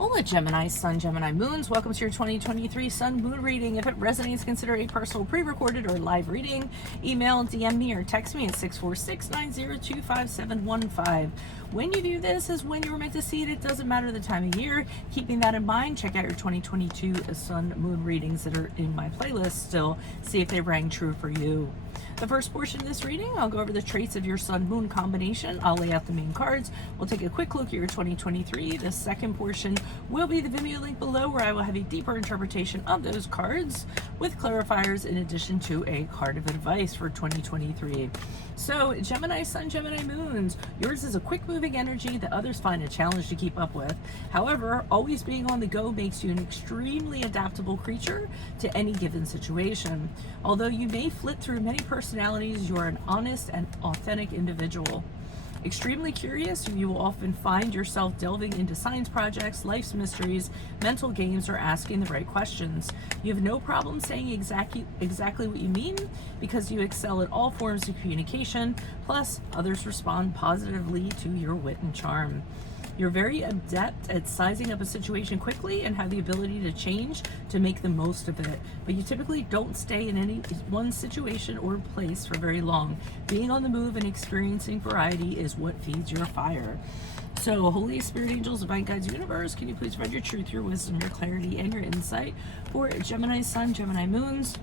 Hola Gemini, Sun, Gemini, Moons. Welcome to your 2023 Sun Moon reading. If it resonates, consider a personal pre-recorded or live reading. Email, DM me, or text me at 646-902-5715. When you do this is when you were meant to see it. It doesn't matter the time of year. Keeping that in mind, check out your 2022 Sun Moon readings that are in my playlist still. See if they rang true for you. The first portion of this reading, I'll go over the traits of your Sun-Moon combination. I'll lay out the main cards. We'll take a quick look at your 2023. The second portion will be the Vimeo link below, where I will have a deeper interpretation of those cards with clarifiers in addition to a card of advice for 2023. So Gemini Sun, Gemini Moons, yours is a quick moving energy that others find a challenge to keep up with. However, always being on the go makes you an extremely adaptable creature to any given situation. Although you may flit through many personalities, you are an honest and authentic individual. Extremely curious, you will often find yourself delving into science projects, life's mysteries, mental games, or asking the right questions. You have no problem saying exactly what you mean because you excel at all forms of communication, plus others respond positively to your wit and charm. You're very adept at sizing up a situation quickly and have the ability to change to make the most of it. But you typically don't stay in any one situation or place for very long. Being on the move and experiencing variety is what feeds your fire. So, Holy Spirit, angels, divine guides, universe, can you please provide your truth, your wisdom, your clarity, and your insight for Gemini Sun, Gemini Moons?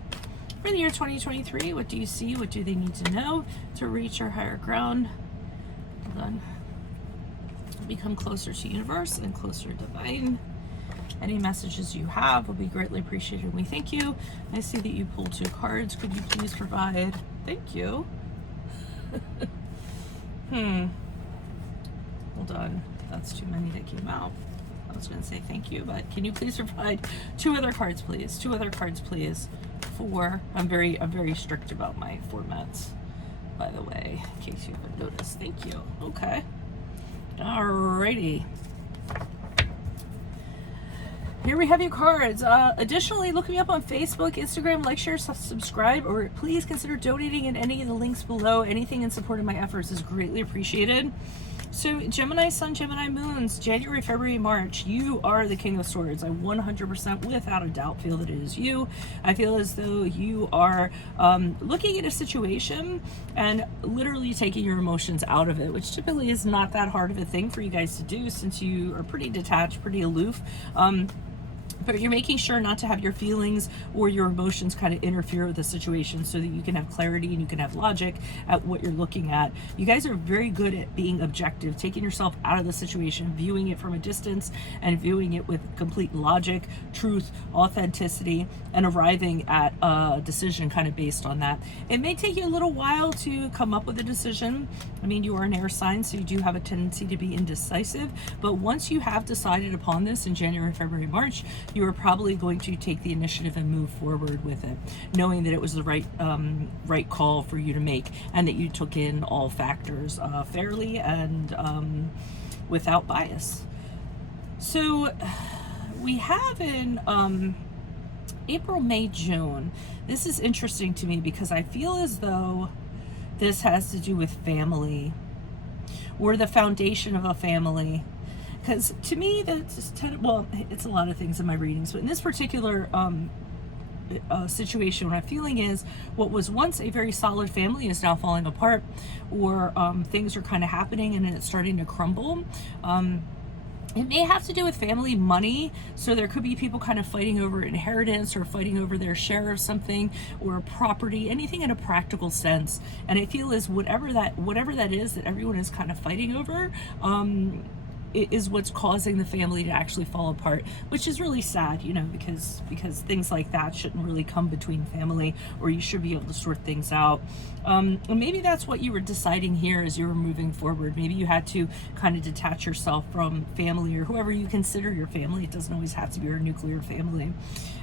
For the year 2023, what do you see? What do they need to know to reach your higher ground? Hold on. Become closer to universe and closer to divine. Any messages you have will be greatly appreciated, and we thank you. I see that you pulled 2 cards. Could you please provide? Thank you. Hold on, that's too many that came out. I was going to say thank you, but can you please provide 2 other cards, please? 2 other cards, please. For I'm very strict about my formats, by the way, in case you haven't noticed. Thank you. Okay. Alrighty. Here we have your cards. Additionally, look me up on Facebook, Instagram, like, share, subscribe, or please consider donating in any of the links below. Anything in support of my efforts is greatly appreciated. So Gemini Sun, Gemini Moons, January, February, March, you are the King of Swords. I 100% without a doubt feel that it is you. I feel as though you are looking at a situation and literally taking your emotions out of it, which typically is not that hard of a thing for you guys to do since you are pretty detached, pretty aloof. But you're making sure not to have your feelings or your emotions kind of interfere with the situation so that you can have clarity and you can have logic at what you're looking at. You guys are very good at being objective, taking yourself out of the situation, viewing it from a distance and viewing it with complete logic, truth, authenticity, and arriving at a decision kind of based on that. It may take you a little while to come up with a decision. I mean, you are an air sign, so you do have a tendency to be indecisive, but once you have decided upon this in January, February, March, you are probably going to take the initiative and move forward with it, knowing that it was the right call for you to make, and that you took in all factors fairly and without bias. So we have in April, May, June. This is interesting to me because I feel as though this has to do with family or the foundation of a family. Because to me, that's well, it's a lot of things in my readings, but in this particular situation, what I'm feeling is what was once a very solid family is now falling apart, or things are kind of happening and it's starting to crumble. It may have to do with family money, so there could be people kind of fighting over inheritance or fighting over their share of something or property, anything in a practical sense. And I feel is whatever that is that everyone is kind of fighting over, is what's causing the family to actually fall apart, which is really sad, you know, because things like that shouldn't really come between family, or you should be able to sort things out. And maybe that's what you were deciding here as you were moving forward. Maybe you had to kind of detach yourself from family or whoever you consider your family. It doesn't always have to be your nuclear family.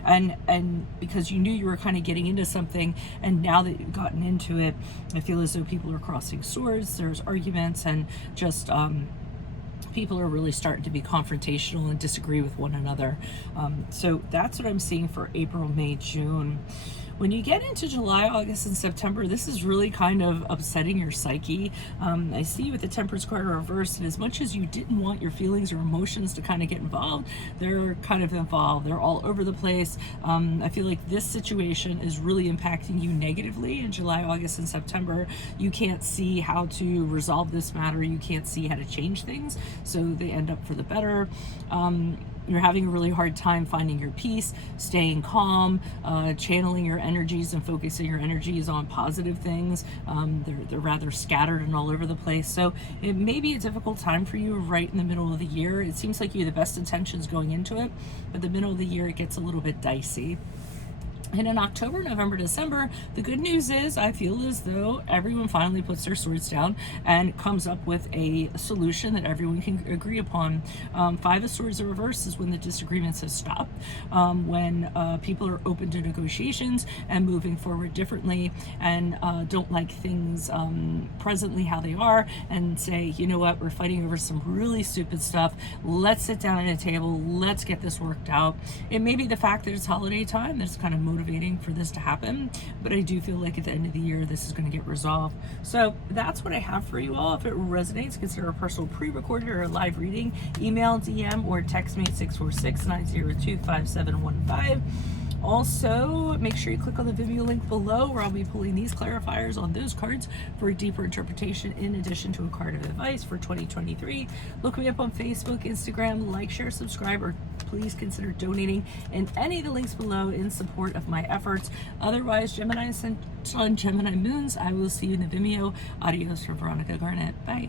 And because you knew you were kind of getting into something, and now that you've gotten into it, I feel as though people are crossing swords, there's arguments, and just people are really starting to be confrontational and disagree with one another. So that's what I'm seeing for April, May, June. When you get into July, August, and September, this is really kind of upsetting your psyche. I see with the Temperance card reversed, and as much as you didn't want your feelings or emotions to kind of get involved, they're kind of involved. They're all over the place. I feel like this situation is really impacting you negatively in July, August, and September. You can't see how to resolve this matter. You can't see how to change things, so they end up for the better. You're having a really hard time finding your peace, staying calm, channeling your energies and focusing your energies on positive things. They're rather scattered and all over the place. So it may be a difficult time for you right in the middle of the year. It seems like you have the best intentions going into it, but the middle of the year, it gets a little bit dicey. And in October, November, December, the good news is I feel as though everyone finally puts their swords down and comes up with a solution that everyone can agree upon. Five of Swords in reverse is when the disagreements have stopped, when people are open to negotiations and moving forward differently, and don't like things presently how they are, and say, you know what, we're fighting over some really stupid stuff. Let's sit down at a table. Let's get this worked out. It may be the fact that it's holiday time that's kind of motivating for this to happen, but I do feel like at the end of the year this is going to get resolved. So that's what I have for you all. If it resonates, consider a personal pre-recorded or a live reading. Email, DM, or text me at 646-902-5715. Also, make sure you click on the Vimeo link below, where I'll be pulling these clarifiers on those cards for a deeper interpretation in addition to a card of advice for 2023. Look me up on Facebook, Instagram, like, share, subscribe, or please consider donating in any of the links below in support of my efforts. Otherwise, Gemini Sun, Gemini Moons, I will see you in the Vimeo. Adios from Veronica Garnet. Bye.